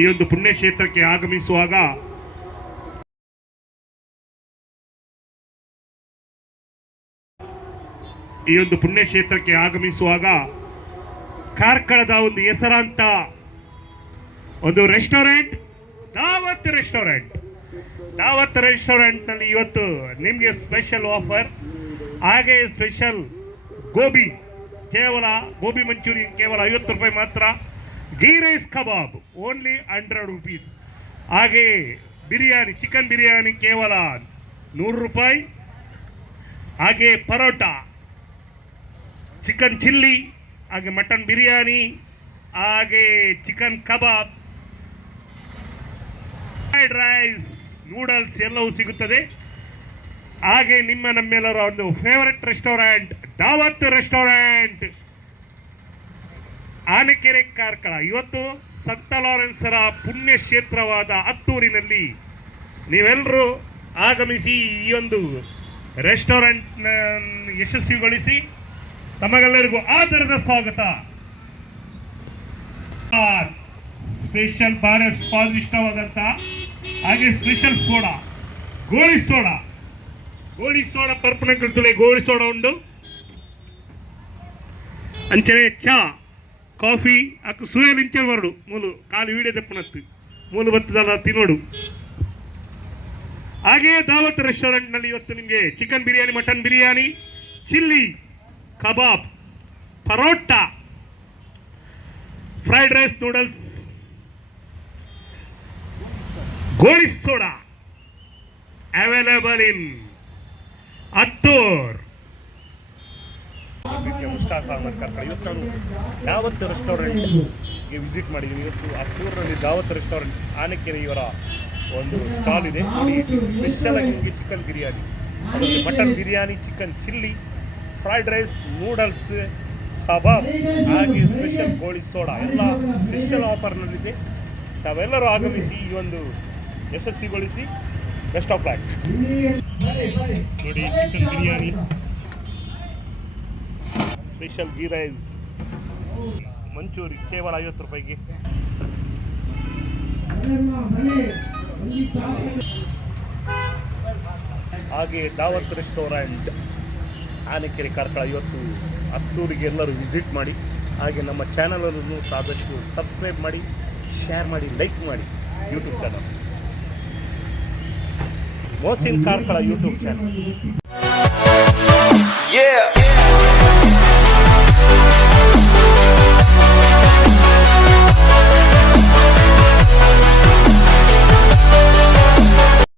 ಈ ಒಂದು ಪುಣ್ಯಕ್ಷೇತ್ರಕ್ಕೆ ಆಗಮಿಸುವಾಗ ಕಾರ್ಕಳದ ಒಂದು ಹೆಸರಾಂತ ಒಂದು ರೆಸ್ಟೋರೆಂಟ್ ದಾವತ್ ರೆಸ್ಟೋರೆಂಟ್ ನಲ್ಲಿ ಇವತ್ತು ನಿಮಗೆ ಸ್ಪೆಷಲ್ ಆಫರ್, ಹಾಗೆ ಸ್ಪೆಷಲ್ ಗೋಬಿ ಮಂಚೂರಿಯನ್ ಕೇವಲ 50 ರೂಪಾಯಿ ಮಾತ್ರ, ಗೀ ರೈಸ್ ಕಬಾಬ್ ಓನ್ಲಿ 100 rupees, ಹಾಗೆ ಬಿರಿಯಾನಿ ಚಿಕನ್ ಬಿರಿಯಾನಿ ಕೇವಲ 100 ರೂಪಾಯಿ, ಹಾಗೆ ಪರೋಟ, ಚಿಕನ್ ಚಿಲ್ಲಿ, ಹಾಗೆ ಮಟನ್ ಬಿರಿಯಾನಿ, ಹಾಗೆ ಚಿಕನ್ ಕಬಾಬ್, ಫ್ರೈಡ್ ರೈಸ್, ನೂಡಲ್ಸ್ ಎಲ್ಲವೂ ಸಿಗುತ್ತದೆ. ಹಾಗೆ ನಮ್ಮೆಲ್ಲರ ಒಂದು ಫೇವರೆಟ್ ರೆಸ್ಟೋರೆಂಟ್ ದಾವತ್ ರೆಸ್ಟೋರೆಂಟ್, ಆನೆಕೆರೆ ಕಾರ್ಕಳ. ಇವತ್ತು ಸಂತ ಲಾರೆನ್ಸರ ಪುಣ್ಯಕ್ಷೇತ್ರವಾದ ಹತ್ತೂರಿನಲ್ಲಿ ನೀವೆಲ್ಲರೂ ಆಗಮಿಸಿ ಈ ಒಂದು ರೆಸ್ಟೋರೆಂಟ್ ಯಶಸ್ವಿಗೊಳಿಸಿ ತಮಗೆಲ್ಲರಿಗೂ ಆದರದ ಸ್ವಾಗತ. ಸ್ಪೆಷಲ್ ಬಾರ ಸ್ವಾದಿಷ್ಟವಾದಂತ ಹಾಗೆ ಸ್ಪೆಷಲ್ ಸೋಡಾ, ಗೋಳಿ ಸೋಡಾ ಪರ್ಪಣೆ ಗೋಳಿ ಸೋಡಾ ಉಂಡು, ಅಂಚನೆ ಚಾ ಕಾಫಿ ಅಕ್ಕ ಸೂಯಲ್ ಇಂಚೆ ಬರಡು ಮೂಲು ಕಾಲು ವೀಡಿಯೋ ತೆಪ್ಪನತ್ತು ಮೂಲು ಬತ್ತದಲ್ಲ ತಿನ್ನೋಡು. ಹಾಗೆ ದಾವತ್ ರೆಸ್ಟೋರೆಂಟ್ ನಲ್ಲಿ ಇವತ್ತು ನಿಮಗೆ chicken biryani, mutton biryani, chilli kebab, parotta, fried rice, noodles, goli soda available in Hattur. ನಮಸ್ಕಾರ ಕಾರ್ಕಳ. ಇವತ್ತು ನಾನು ದಾವತ್ ರೆಸ್ಟೋರೆಂಟ್ಗೆ ವಿಸಿಟ್ ಮಾಡಿದ್ದೀನಿ. ಇವತ್ತು ಹತ್ತೂರಿನಲ್ಲಿ ದಾವತ್ ರೆಸ್ಟೋರೆಂಟ್ ಆನೆಕೆರೆ ಇವರ ಒಂದು ಸ್ಟಾಲ್ ಇದೆ. ಸ್ಪೆಷಲ್ ಆಗಿ ನಿಮಗೆ ಚಿಕನ್ ಬಿರಿಯಾನಿ, ಅದರಲ್ಲಿ mutton biryani, chicken chilli, fried rice, noodles, kebab, ಹಾಗೆ ಸ್ಪೆಷಲ್ ಗೋಳಿ ಸೋಡಾ ಎಲ್ಲ ಸ್ಪೆಷಲ್ ಆಫರ್ನಲ್ಲಿದೆ. ತಾವೆಲ್ಲರೂ ಆಗಮಿಸಿ ಈ ಒಂದು ಯಶಸ್ವಿಗೊಳಿಸಿ. Best of luck. ನೋಡಿ, chicken biryani, special ghee rice, manchurian ಕೇವಲ 50 ರೂಪಾಯಿಗೆ. ಹಾಗೆ ದಾವತ್ ರೆಸ್ಟೋರೆಂಟ್ ಆನೆಕೆರೆ ಕಾರ್ಕಳ. ಇವತ್ತು ಹತ್ತೂರಿಗೆ ಎಲ್ಲರೂ ವಿಸಿಟ್ ಮಾಡಿ, ಹಾಗೆ ನಮ್ಮ ಚಾನಲನ್ನು ಸಾದಷ್ಟು ಸಬ್ಸ್ಕ್ರೈಬ್ ಮಾಡಿ, ಶೇರ್ ಮಾಡಿ, ಲೈಕ್ ಮಾಡಿ. YouTube channel Mohsin Karkala YouTube channel.